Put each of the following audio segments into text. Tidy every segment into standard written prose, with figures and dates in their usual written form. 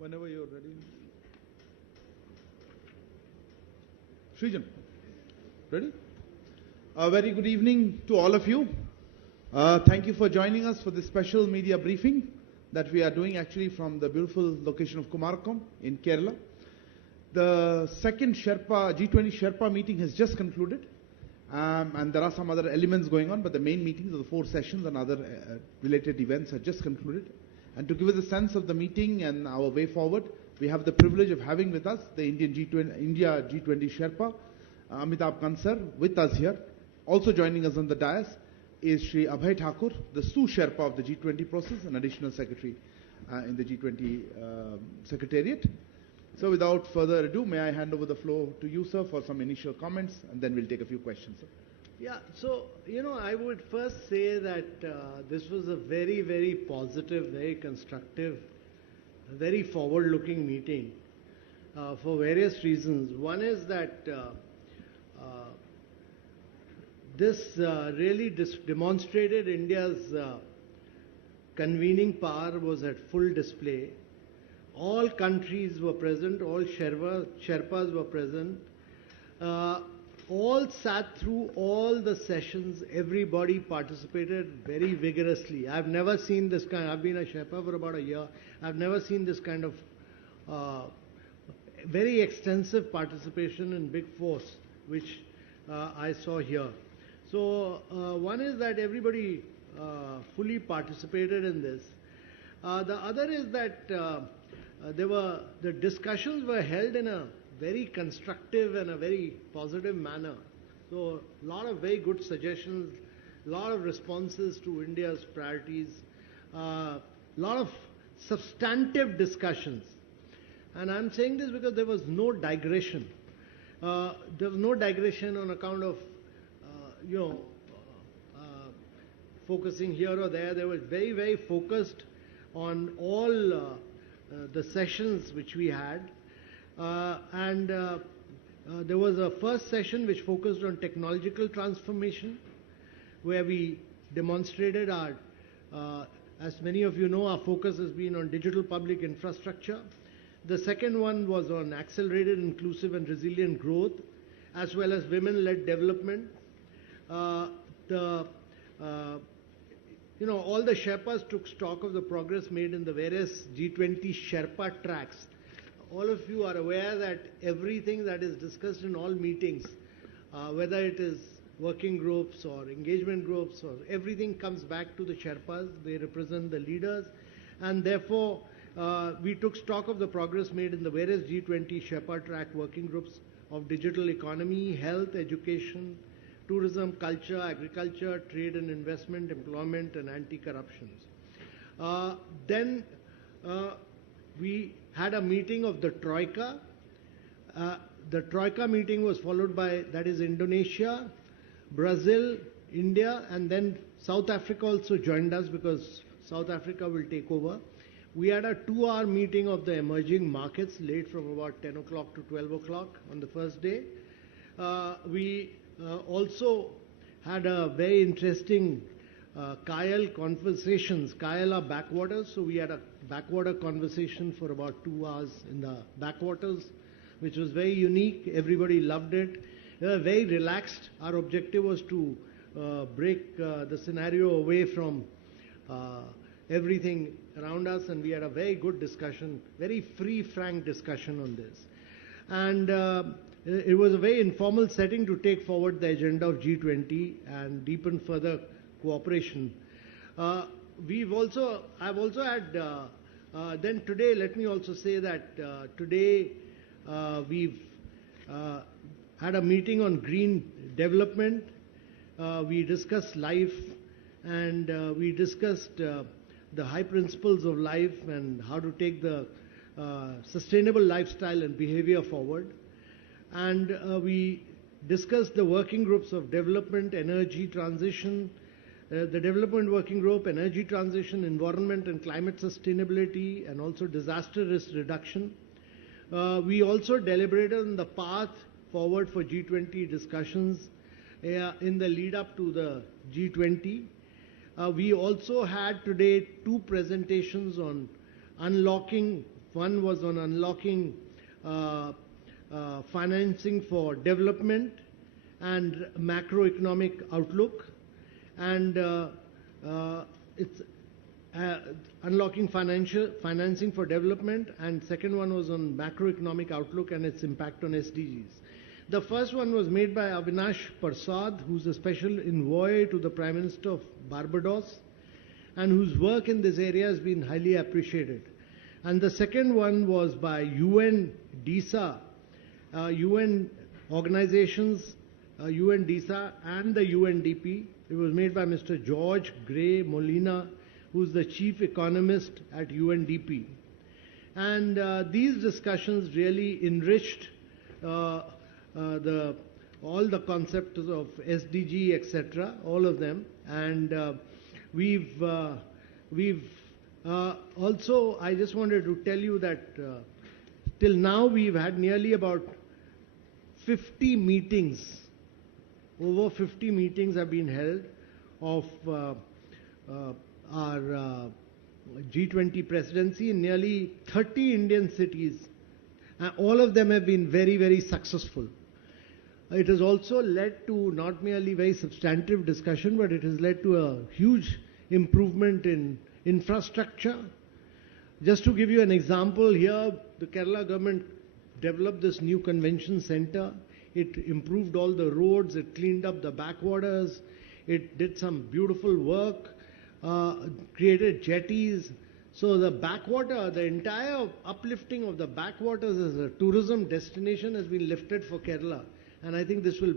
Whenever you're ready. Srijan, ready? A very good evening to all of you. Thank you for joining us for this special media briefing that we are doing actually from the beautiful location of Kumarakom in Kerala. The second G20 Sherpa meeting has just concluded, and there are some other elements going on, but the main meetings of the 4 sessions and other related events have just concluded. And to give us a sense of the meeting and our way forward, we have the privilege of having with us the India G20 Sherpa, Amitabh Kansar, with us here. Also joining us on the dais is Shri Abhay Thakur, the sous Sherpa of the G20 process and additional secretary in the G20 Secretariat. So without further ado, may I hand over the floor to you, sir, for some initial comments, and then we'll take a few questions, sir. Yeah, so, I would first say that this was a very, very positive, very constructive, very forward-looking meeting for various reasons. One is that this really demonstrated India's convening power was at full display. All countries were present, all Sherpas were present. All sat through all the sessions, everybody participated very vigorously. I've never seen this kind, I've been a Sherpa for about a year, I've never seen this kind of very extensive participation in big force, which I saw here. So one is that everybody fully participated in this. The other is that the discussions were held in a very constructive and a very positive manner. So a lot of very good suggestions, a lot of responses to India's priorities, a lot of substantive discussions. And I'm saying this because there was no digression. There was no digression on account of, focusing here or there. They were very, very focused on all the sessions which we had. There was a first session which focused on technological transformation, where we demonstrated our, as many of you know, our focus has been on digital public infrastructure. The second one was on accelerated, inclusive and resilient growth, as well as women-led development. All the Sherpas took stock of the progress made in the various G20 Sherpa tracks. All of you are aware that everything that is discussed in all meetings, whether it is working groups or engagement groups, or everything comes back to the Sherpas. They represent the leaders, and therefore we took stock of the progress made in the various G20 Sherpa track working groups of digital economy, health, education, tourism, culture, agriculture, trade and investment, employment, and anti-corruption. Then we had a meeting of the Troika. The Troika meeting was followed by, that is Indonesia, Brazil, India, and then South Africa also joined us because South Africa will take over. We had a 2-hour meeting of the emerging markets late from about 10 o'clock to 12 o'clock on the first day. We also had a very interesting Kyle conversations. Kyle are backwaters, so we had a backwater conversation for about 2 hours in the backwaters, which was very unique. Everybody loved it. They were very relaxed. Our objective was to break the scenario away from everything around us, and we had a very good discussion, very free, frank discussion on this. And it was a very informal setting to take forward the agenda of G20 and deepen further cooperation. I've also had, then today, let me also say that today we've had a meeting on green development. We discussed life, and we discussed the high principles of life and how to take the sustainable lifestyle and behavior forward. And we discussed the working groups of development, energy transition, the development working group, energy transition, environment and climate sustainability, and also disaster risk reduction. We also deliberated on the path forward for G20 discussions in the lead up to the G20. We also had today 2 presentations on unlocking One was on unlocking financing for development and macroeconomic outlook, and it's unlocking financing for development, and second one was on macroeconomic outlook and its impact on SDGs. The first one was made by Avinash Prasad, who's a special envoy to the Prime Minister of Barbados, and whose work in this area has been highly appreciated. And the second one was by UNDISA, UN organizations, UNDISA and the UNDP. It was made by Mr. George Gray Molina, who's the chief economist at UNDP. And these discussions really enriched all the concepts of SDG, etc., all of them. And we've also, I just wanted to tell you that till now we've had nearly about 50 meetings. Over 50 meetings have been held of our G20 presidency in nearly 30 Indian cities. And all of them have been very, very successful. It has also led to not merely very substantive discussion, but it has led to a huge improvement in infrastructure. Just to give you an example, here the Kerala government developed this new convention center. It improved all the roads, it cleaned up the backwaters, it did some beautiful work, created jetties. So the backwater, the entire uplifting of the backwaters as a tourism destination has been lifted for Kerala. And I think this will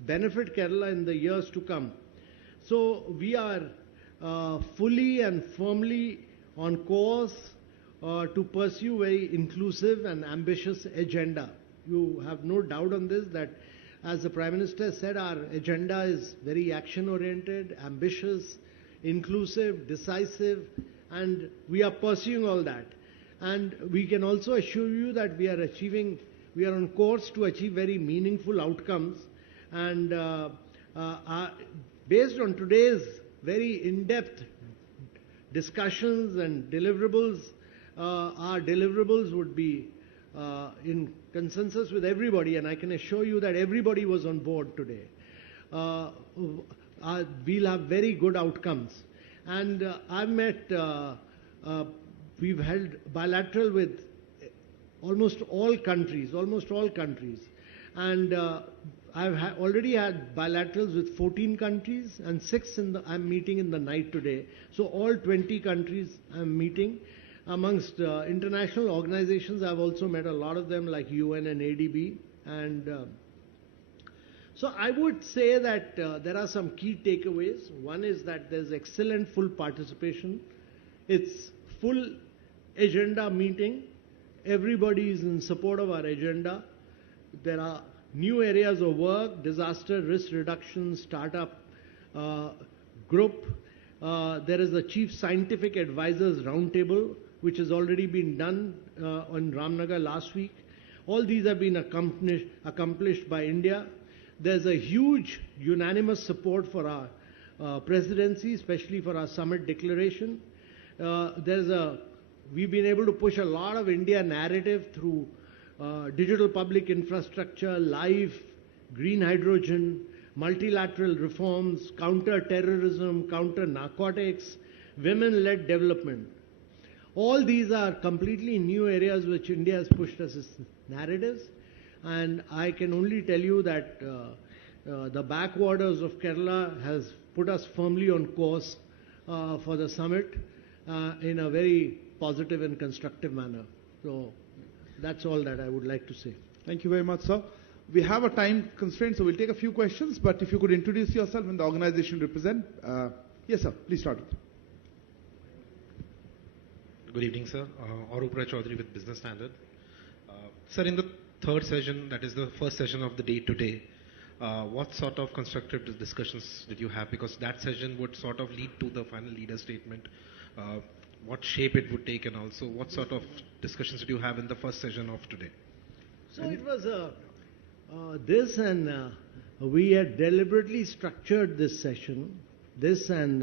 benefit Kerala in the years to come. So we are fully and firmly on course to pursue very inclusive and ambitious agenda. You have no doubt on this, that as the Prime Minister said, our agenda is very action-oriented, ambitious, inclusive, decisive, and we are pursuing all that. And we can also assure you that we are on course to achieve very meaningful outcomes. And based on today's very in-depth discussions and deliverables, our deliverables would be in consensus with everybody, and I can assure you that everybody was on board today. We'll have very good outcomes. And I've met, we've held bilateral with almost all countries. And I've already had bilaterals with 14 countries, and 6 I'm meeting in the night today. So all 20 countries I'm meeting. Amongst international organizations, I've also met a lot of them like UN and ADB. And so I would say that there are some key takeaways. One is that there's excellent full participation. It's full agenda meeting. Everybody is in support of our agenda. There are new areas of work, disaster risk reduction, startup group. There is a Chief Scientific Advisors Roundtable, which has already been done on Ramnagar last week. All these have been accomplished by India. There's a huge unanimous support for our presidency, especially for our summit declaration. We've been able to push a lot of India narrative through digital public infrastructure, life, green hydrogen, multilateral reforms, counter-terrorism, counter-narcotics, women-led development. All these are completely new areas which India has pushed as its narratives, and I can only tell you that the backwaters of Kerala has put us firmly on course for the summit in a very positive and constructive manner. So that's all that I would like to say. Thank you very much, sir. We have a time constraint, so we'll take a few questions, but if you could introduce yourself and the organization you represent. Yes, sir, please start with. Good evening, sir. Arupra Chaudhary with Business Standard. Sir, in the third session, that is the first session of the day today, what sort of constructive discussions did you have? Because that session would sort of lead to the final leader statement, what shape it would take, and also what sort of discussions did you have in the first session of today? So it was we had deliberately structured this session. This and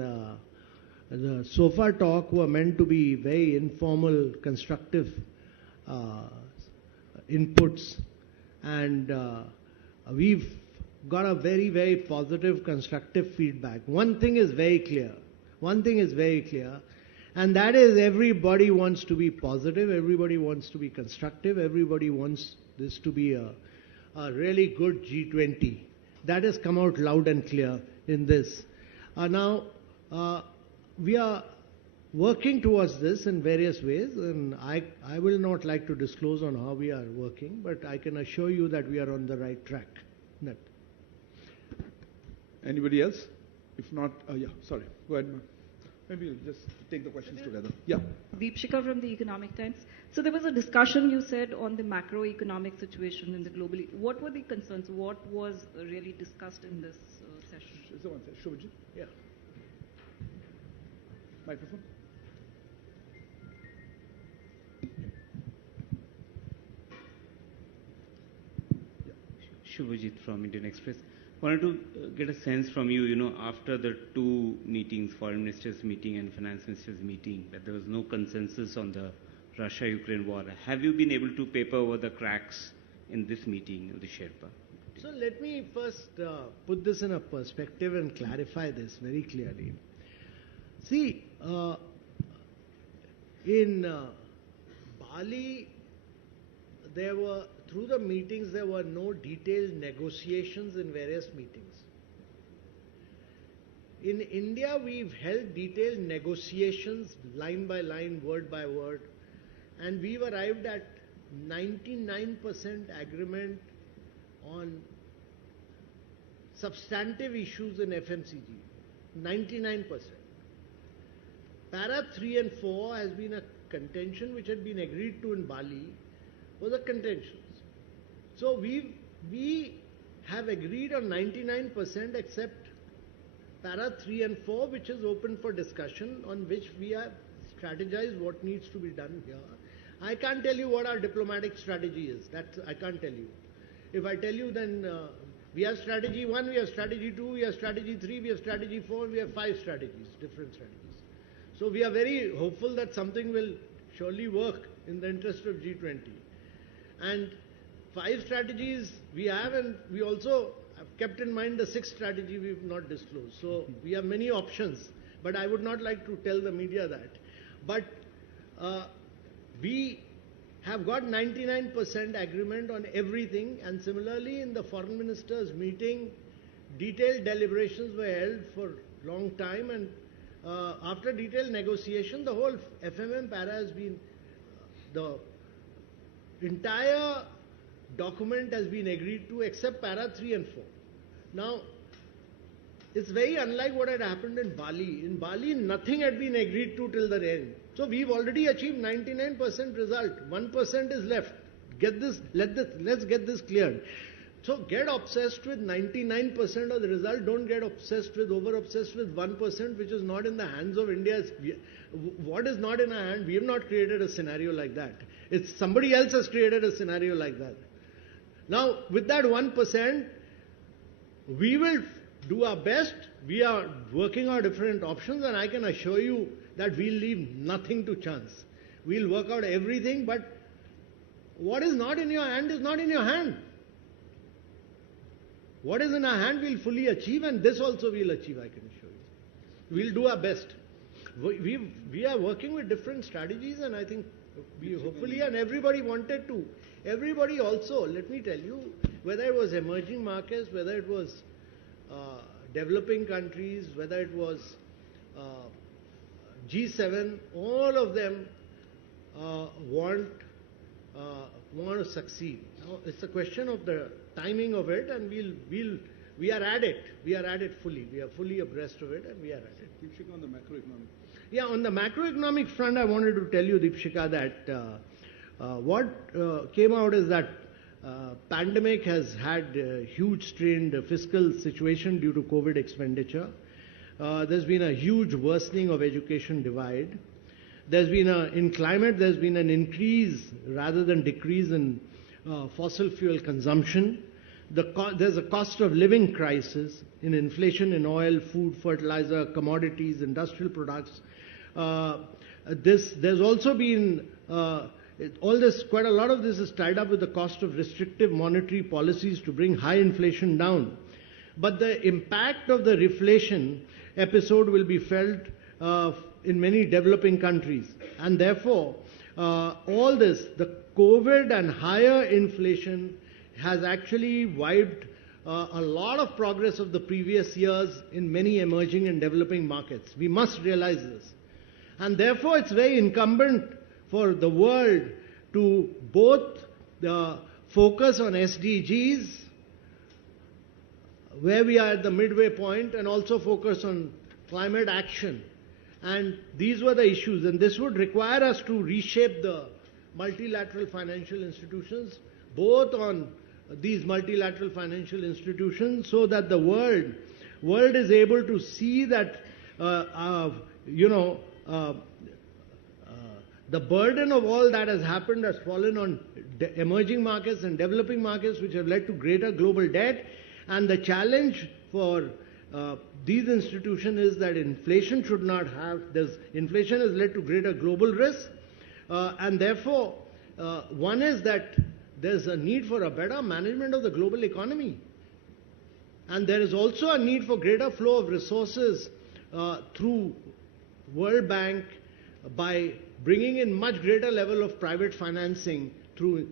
the sofa talk were meant to be very informal, constructive inputs, and we've got a very, very positive, constructive feedback. One thing is very clear, and that is everybody wants to be positive, everybody wants to be constructive, everybody wants this to be a really good G20. That has come out loud and clear in this. Now, we are working towards this in various ways, and I will not like to disclose on how we are working, but I can assure you that we are on the right track. Anybody else? If not, yeah, sorry. Go ahead, ma'am. Maybe we'll just take the questions together. Yeah. Deepshika from the Economic Times. So there was a discussion, you said, on the macroeconomic situation in the globally. What were the concerns? What was really discussed in this session? Someone say, Shubhajit? Yeah. Microphone. Shubhajit from Indian Express. Wanted to get a sense from you, after the two meetings, Foreign Ministers meeting and Finance Ministers meeting, that there was no consensus on the Russia-Ukraine war. Have you been able to paper over the cracks in this meeting of the Sherpa? So let me first put this in a perspective and clarify this very clearly. See, in Bali, through the meetings, there were no detailed negotiations in various meetings. In India, we've held detailed negotiations, line by line, word by word, and we've arrived at 99% agreement on substantive issues in FMCG. 99%. Para 3 and 4 has been a contention which had been agreed to in Bali, was a contention. So we have agreed on 99% except Para 3 and 4, which is open for discussion, on which we have strategized what needs to be done here. I can't tell you what our diplomatic strategy is. That I can't tell you. If I tell you, then we have strategy 1, we have strategy 2, we have strategy 3, we have strategy 4, we have 5 strategies, different strategies. So we are very hopeful that something will surely work in the interest of G20. And 5 strategies we have, and we also have kept in mind the 6th strategy we have not disclosed. So we have many options, but I would not like to tell the media that. But we have got 99% agreement on everything, and similarly in the foreign ministers meeting, detailed deliberations were held for a long time, and after detailed negotiation, the whole FMM para has been, the entire document has been agreed to except para 3 and 4. Now, it's very unlike what had happened in Bali. In Bali, nothing had been agreed to till the end. So we've already achieved 99% result. 1% is left. Let's get this cleared. So get obsessed with 99% of the result. Don't get over-obsessed with 1%, which is not in the hands of India. What is not in our hand? We have not created a scenario like that. It's somebody else has created a scenario like that. Now, with that 1%, we will do our best. We are working on different options, and I can assure you that we'll leave nothing to chance. We'll work out everything, but what is not in your hand is not in your hand. What is in our hand we'll fully achieve, and this also we'll achieve, I can assure you. We'll do our best. We are working with different strategies, and I think we hopefully, and everybody wanted to. Everybody also, let me tell you, whether it was emerging markets, whether it was developing countries, whether it was G7, all of them want to succeed. Now, it's a question of the timing of it, and we are at it. We are at it fully. We are fully abreast of it, and we are at it. Deepshika, on the macroeconomic. Yeah, on the macroeconomic front, I wanted to tell you, Deepshika, that what came out is that pandemic has had a huge strained fiscal situation due to COVID expenditure. There's been a huge worsening of education divide. There's been in climate, there's been an increase rather than decrease in fossil fuel consumption. There's a cost of living crisis in inflation in oil, food, fertilizer, commodities, industrial products. There's also been quite a lot of this is tied up with the cost of restrictive monetary policies to bring high inflation down. But the impact of the reflation episode will be felt in many developing countries. And therefore, all this, the COVID and higher inflation has actually wiped a lot of progress of the previous years in many emerging and developing markets. We must realize this. And therefore, it's very incumbent for the world to both focus on SDGs, where we are at the midway point, and also focus on climate action. And these were the issues, and this would require us to reshape the multilateral financial institutions, both on these multilateral financial institutions, so that the world is able to see that, the burden of all that has happened has fallen on emerging markets and developing markets, which have led to greater global debt. And the challenge for these institutions is that inflation should not have, inflation has led to greater global risk, and therefore, one is that there's a need for a better management of the global economy. And there is also a need for greater flow of resources through World Bank by bringing in much greater level of private financing through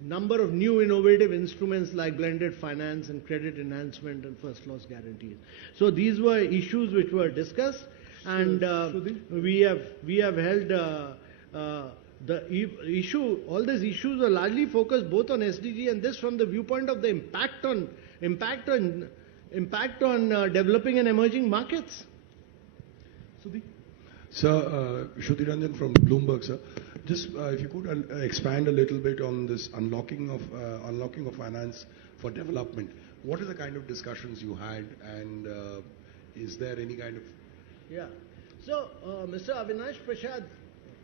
number of new innovative instruments like blended finance and credit enhancement and first loss guarantees. So these were issues which were discussed, and we have held the issue. All these issues are largely focused both on SDG and this from the viewpoint of the impact on developing and emerging markets. Sudhi? Sir, Shruti Ranjan from Bloomberg, sir. Just if you could expand a little bit on this unlocking of finance for development. What are the kind of discussions you had, and is there any kind of... Yeah. So, Mr. Avinash Prasad,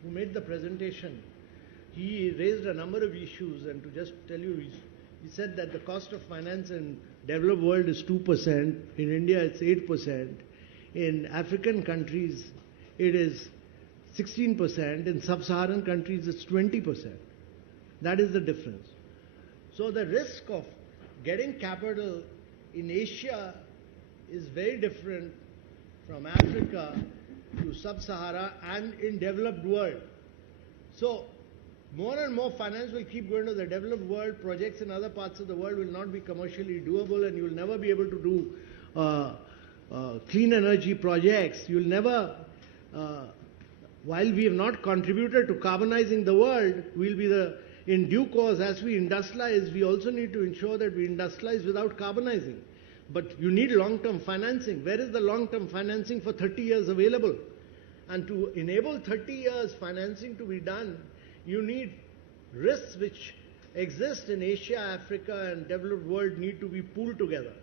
who made the presentation, he raised a number of issues, and to just tell you, he said that the cost of finance in developed world is 2%, in India it's 8%, in African countries it is 16%, in sub-Saharan countries it's 20%. That is the difference. So the risk of getting capital in Asia is very different from Africa to sub-Sahara and in developed world. So more and more finance will keep going to the developed world. Projects in other parts of the world will not be commercially doable, and you will never be able to do clean energy projects. You will never... while we have not contributed to carbonizing the world, we'll be in due course, as we industrialize, we also need to ensure that we industrialize without carbonizing. But you need long-term financing. Where is the long-term financing for 30 years available? And to enable 30 years financing to be done, you need risks which exist in Asia, Africa, and developed world need to be pooled together.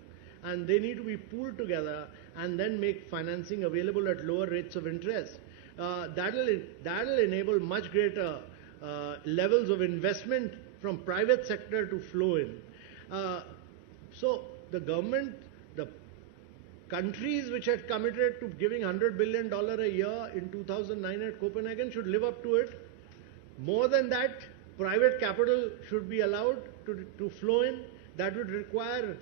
And they need to be pooled together and then make financing available at lower rates of interest. That'll enable much greater levels of investment from private sector to flow in. So the government, the countries which had committed to giving $100 billion a year in 2009 at Copenhagen should live up to it. More than that, private capital should be allowed to flow in. That would require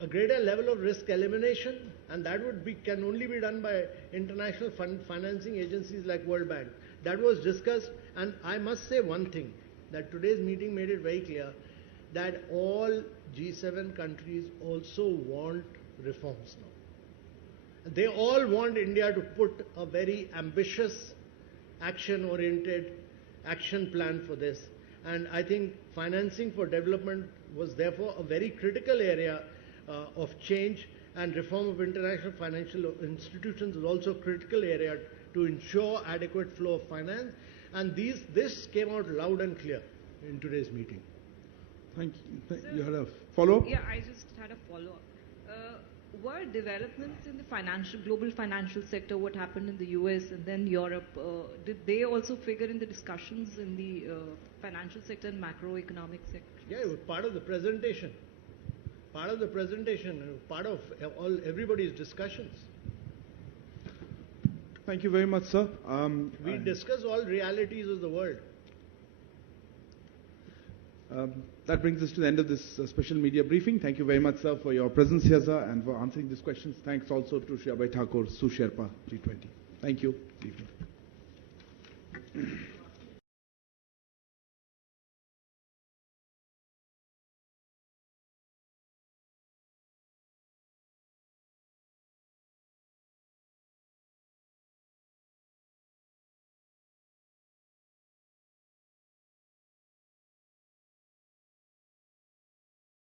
a greater level of risk elimination, and that can only be done by international financing agencies like World Bank. That was discussed, and I must say one thing, that today's meeting made it very clear that all G7 countries also want reforms now. They all want India to put a very ambitious, action-oriented action plan for this. And I think financing for development was therefore a very critical area of change, and reform of international financial institutions is also a critical area to ensure adequate flow of finance. And this came out loud and clear in today's meeting. Thank you. You had a follow-up? Yeah, I just had a follow-up. Were developments in the global financial sector, what happened in the US and then Europe, did they also figure in the discussions in the financial sector and macroeconomic sector? Yeah, it was part of the presentation. Part of everybody's discussions. Thank you very much, sir. We discuss all realities of the world. That brings us to the end of this special media briefing. Thank you very much, sir, for your presence here, sir, and for answering these questions. Thanks also to Shri Abhay Thakur, Sherpa, G20. Thank you. Good evening.